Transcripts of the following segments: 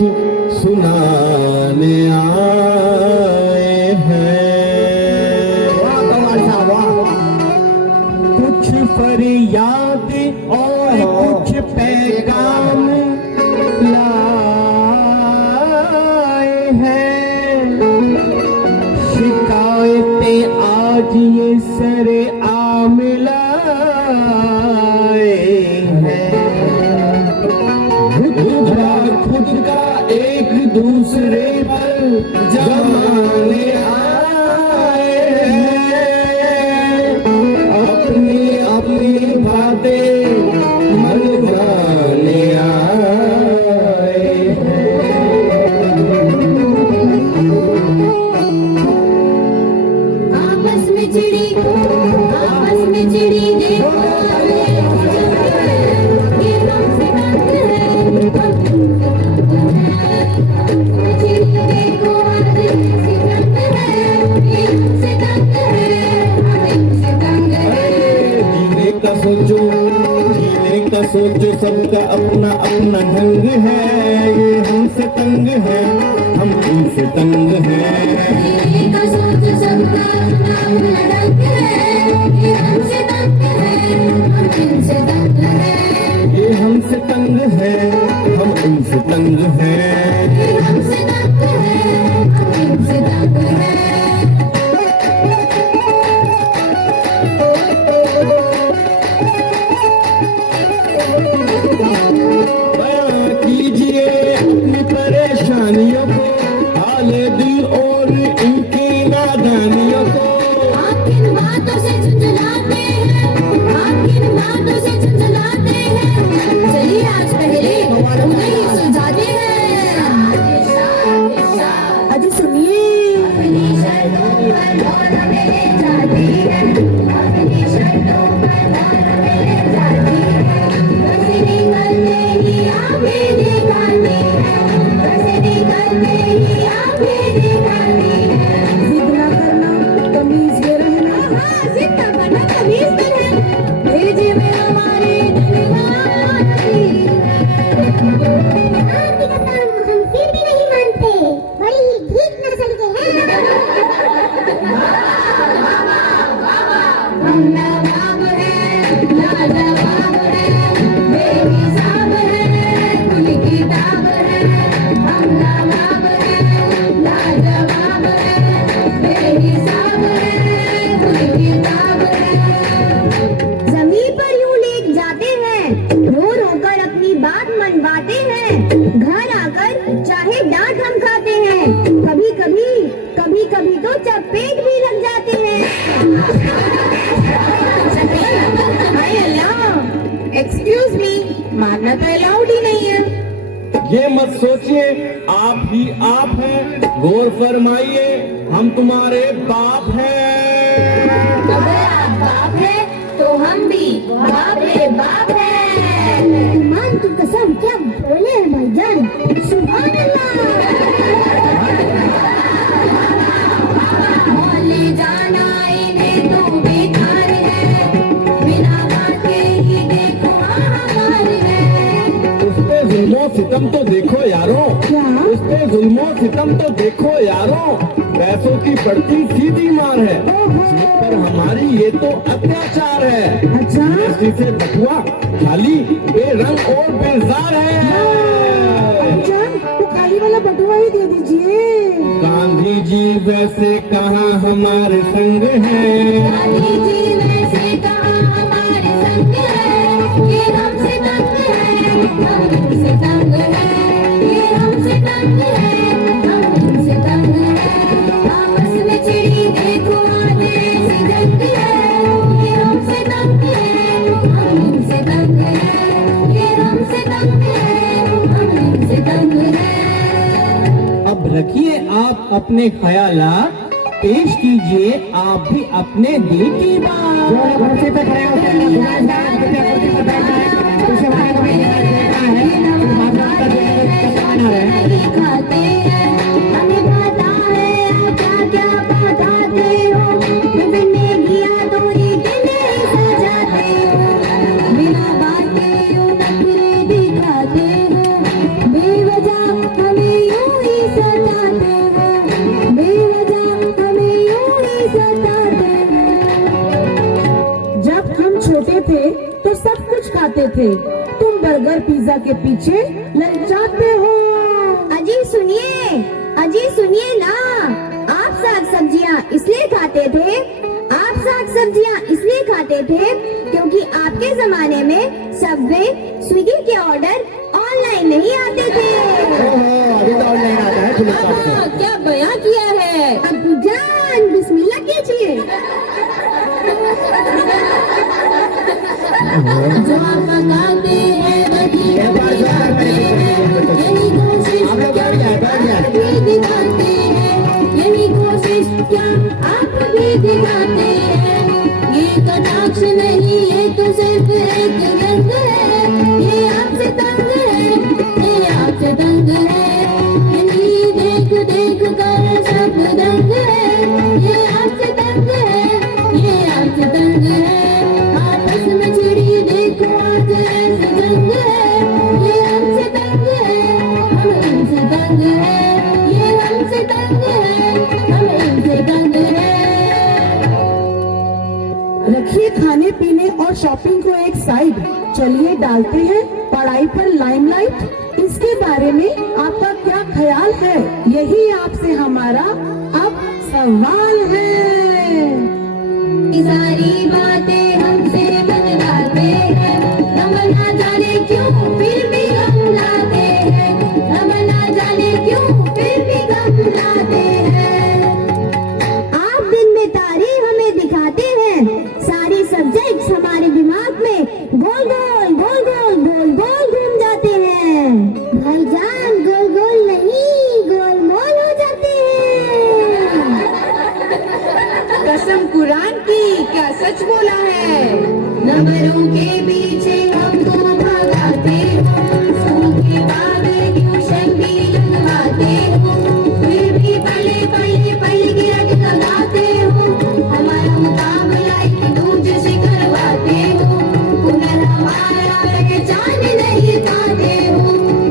सुनाने आए हैं। कुछ फरियाद और कुछ पैगाम लाए हैं। शिकायतें आज ये सरे आम लाए हैं। खुद का एक दूसरे पर जमाने आए हैं। अपनी अपनी बातें मनवाने आए हैं। आपस में चिड़ी देखो ये हमसे तंग है। चिड़ी देखो आज किसी तंग है। ये हमसे तंग है, हमसे तंग है। जीने का सोचो सबका अपना अपना ढंग है। ये हमसे तंग है, हम इनसे तंग हैं। जीने का सोच सबका अपना अपना ढंग है। ये हमसे तंग है, हम इनसे तंग है। ये हमसे तंग है, हम इनसे तंग हैं। ये हमसे तंग है, हम इनसे तंग है। बयां कीजिए अपनी परेशानियों को, हाले दिल और इनकी नादानियों को। आप किन बातों से झुंझलाते हैं, आप किन बातों से झुंझलाते हैं। चलिए आज पहले उन्हें ही सुलझाते हैं। अजी सुनिए, अपनी शर्तों पर लौट मेरे जाती है। अपनी शर्तों पर लौट मेरे जाती है। बस निकलते ही आगे दिखाती है। बस निकलते ही आगे दिखाती है। जिद ना करना, तमीज में रहना। हाँ, जिद ना करना, तमीज में रहना। भेजे में हमारे दिल मानती है। आपकी कसम हम फिर भी नहीं मानते, बड़ी ही ठीक नस्ल के हैं। हम नवाब हैं, लाजवाब हैं, बेहिसाब हैं, कुल किताब हैं। हम नवाब हैं, लाजवाब हैं, बेहिसाब हैं, कुल किताब हैं। जमीन पर यूं लेट जाते हैं, रो रो कर अपनी बात मनवाते हैं। घर आकर चाहे डांट हम खाते हैं। कभी कभी तो चपेट भी लग जाते हैं। हाय अल्लाह, एक्सक्यूज मी, मारना तो अलाउड ही नहीं है। ये मत सोचिए आप ही आप हैं, गौर फरमाइए हम तुम्हारे बाप हैं। अगर आप बाप है तो हम भी बाप रे बाप है। ईमान की कसम क्या बोले हैं भाईजान, सुभान अल्लाह। मौले जाना इन्हें तो बेकार है, बिना बाते ही देखो हमार है। उस पे जुल्मो सितम तो देखो यारो, क्या? उस पे जुल्मो सितम तो देखो यारो। पैसों की बढ़ती सीधी मार है, पर हमारी ये तो अत्याचार है। अच्छा? जीएसटी से बटुआ खाली बेरंग और बेजार है। तो खाली वाला बटुआ ही दे दीजिए। गांधी जी वैसे कहाँ हमारे संग हैं। गांधी जी वैसे कहाँ हमारे संग है। ये हमसे तंग है, हम इनसे तंग है। ये हमसे तंग है, हम इनसे तंग है। आपस में चिड़ी देखो आज ऐसी जंग है। ये हमसे तंग है, हम इनसे तंग है। ये हमसे तंग है, हम इनसे तंग है। अब रखिए आप अपने ख्यालात, पेश कीजिए आप भी अपने दिल की बात। कुर्सी पे खड़े होकर खाते हैं, हमें पता है क्या क्या बताते हो। बिगड़ने गया तो ये दिल सजाते हो। बिना बातें यूं नखरे दिखाते हो। बेवजह हमें खाते थे, तुम बर्गर पिज्जा के पीछे ललचाते हो। अजी सुनिए ना, आप साग सब्जियां इसलिए खाते थे, क्योंकि आपके जमाने में सबवे स्विगी के ऑर्डर ऑनलाइन नहीं आते थे। अभी तो ऑनलाइन आता है फ्लिपकार्ट से। क्या बयां किया है अब्बू जान, बिस्मिल्लाह कीजिए। जो आप पकाते हैं वही यही कोशिश आप भी दिखाते हैं, यही कोशिश क्या आप भी दिखाते हैं। ये कटाक्ष नहीं, ये तो सिर्फ एक रंग है, ये आपसे तंग है, इन्हीं देख देख कर सब दंग है, ये आपसे तंग है, आपस में चिड़ी देखो आज ऐसी जंग है, ये हमसे तंग है, हम इनसे तंग है, ये हमसे तंग है, हम इनसे तंग है। रखिए खाने पीने और शॉपिंग को एक साइड, चलिए डालते हैं पढ़ाई पर लाइमलाइट। इसके बारे में आपका क्या ख्याल है, यही आपसे हमारा अब सवाल है। ये सारी बातें हमसे मनवाते हैं, हम ना जाने क्यों फिर भी हम लाते हैं, हम ना जाने क्यों फिर भी हम लाते हैं। आप दिन में तारे हमें दिखाते हैं, सारी सब्जेक्ट्स हमारे दिमाग में गोल गोल गोल गोल गोल गोल घूम जाते हैं। भाईजान गोल गोल नहीं, गोल मोल हो जाते हैं। कसम कुरान की, क्या सच बोला है। नंबरों के पीछे हमको भगाते हो, स्कूल के बाद ट्यूशन भी लगवाते हो, फिर भी पढ़े गिरट लगाते हो, हमारा मुकाबला एक दूजे से करवाते हो, हुनर हमारा पहचान नहीं पाते हो,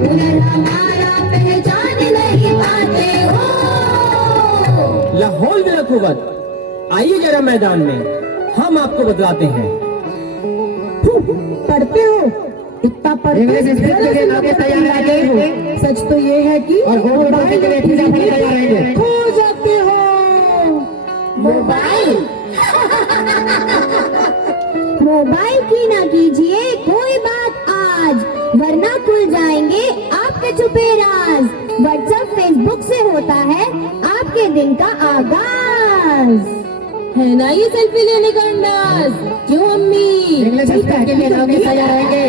हुनर हमारा पहचान नहीं पाते हो। लाहौल में कुव्वत, आइए जरा मैदान में, हम आपको बतलाते हैं। पढ़ते हो, इतना पढ़ते इंग्लिश स्पीच के लिए नामे तैयार रहेंगे। सच तो ये है कि और गोल बाकी के लिए पिज्जा खाने तैयार रहेंगे। खो जाते हो। मोबाइल की ना कीजिए कोई बात आज, वरना खुल जाएंगे आपके छुपे राज। व्हाट्सएप फेसबुक से होता है आपके दिन का आगाज, है ना ये सेल्फी लेने का अंदाज, क्यों अम्मी? इंग्लिश स्पीच के लिए नामे तैयार रहेंगे।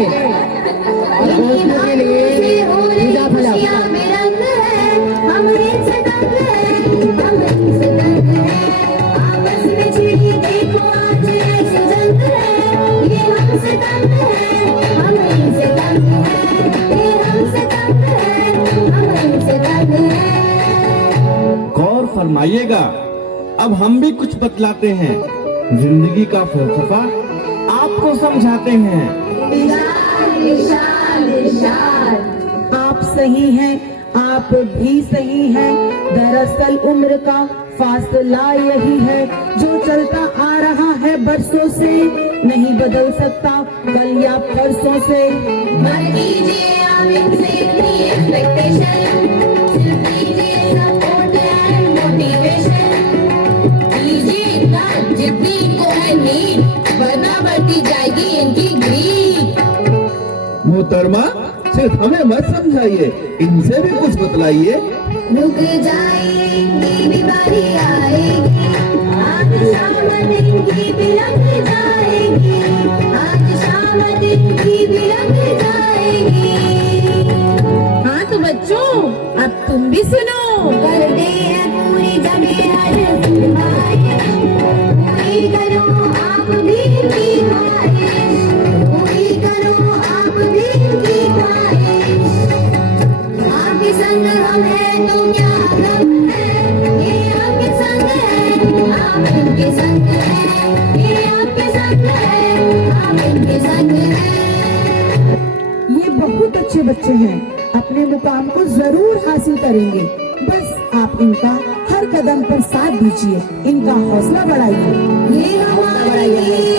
और भोजपुरी के लिए पिज्जा खाना। में रंग है, हम इनसे तंग है, हम इनसे तंग है, आपस में चिड़ी देखो आज ऐसी जंग है, ये हमसे तंग है, हम इनसे तंग है, ये हमसे तंग है, हम इनसे तंग है। गौर फरमाइएगा, अब हम भी कुछ बतलाते हैं, जिंदगी का फलसफा आपको समझाते हैं। इरशाद इरशाद इरशाद। आप सही हैं, आप भी सही हैं, दरअसल उम्र का फासला यही है, जो चलता आ रहा है बरसों से, नहीं बदल सकता कल या परसों से। मत कीजिए आप इनसे इतनी एक्सपेक्टेशन, सिर्फ कीजिए सपोर्ट एंड मोटिवेशन, कीजिए इतना जितनी इनको है नीड, वरना बढ़ती जाएगी इनकी ग्रीड। मोहतरमा, सिर्फ हमें मत समझाइए, इनसे भी कुछ बतलाइए। रुक जाइए इनकी भी बारी आएगी, आज शाम इनकी भी लग जाएगी, आज शाम इनकी भी लग जाएगी। हाँ तो बच्चों, अब तुम भी सुनो। करते हैं पूरी जगह हर फरमाइश, पूरी करो आप भी इनकी ख्वाहिश, पूरी करो आप भी इनकी ख्वाहिश। आपके संग हम हैं तो क्या गम है, ये आपके संग है, आप इनके संग है, ये आपके संग है, आप इनके संग है। ये बहुत अच्छे बच्चे हैं, अपने मुकाम को जरूर हासिल करेंगे, बस आप इनका हर कदम पर साथ दीजिए, इनका हौसला बढ़ाइए। ये हमारी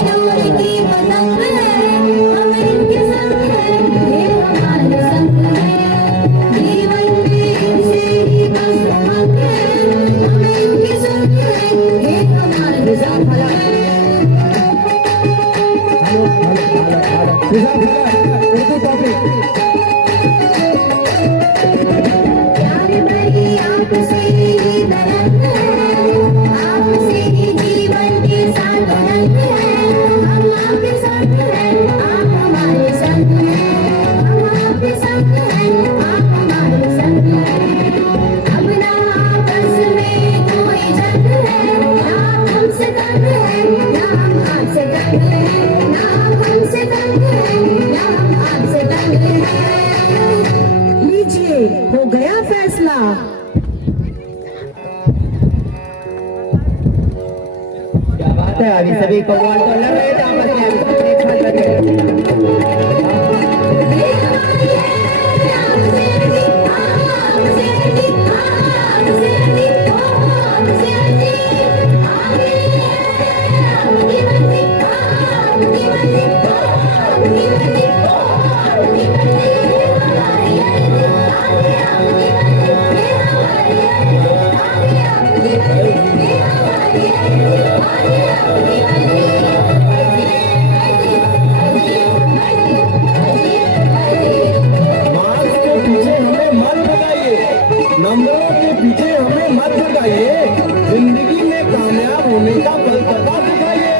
दौड़ की पतंग है, हम इनके उर्दू टॉपिक। प्यार भरी आपसे ही धड़क है, आपसे ही जीवन के साथ रंग है। हम आपके संग हैं, आप हमारे संग हैं। हम आपके संग हैं, आप हमारे संग हैं। अब ना आपस में कोई जंग है, ना हमसे तंग है, ना हम आपसे तंग है। ना हमसे तंग है, ना हम आपसे तंग है। लीजिए, हो गया फैसला। क्या बात है, अभी सभी कव्वाल तो लड़ रहे थे आपस में, अभी सबने एक साथ बैठे। मार्क्स के पीछे हमें मत भगाइए, नंबरों के पीछे हमें मत भगाइए, जिंदगी में कामयाब होने का फलसफा सिखाइए।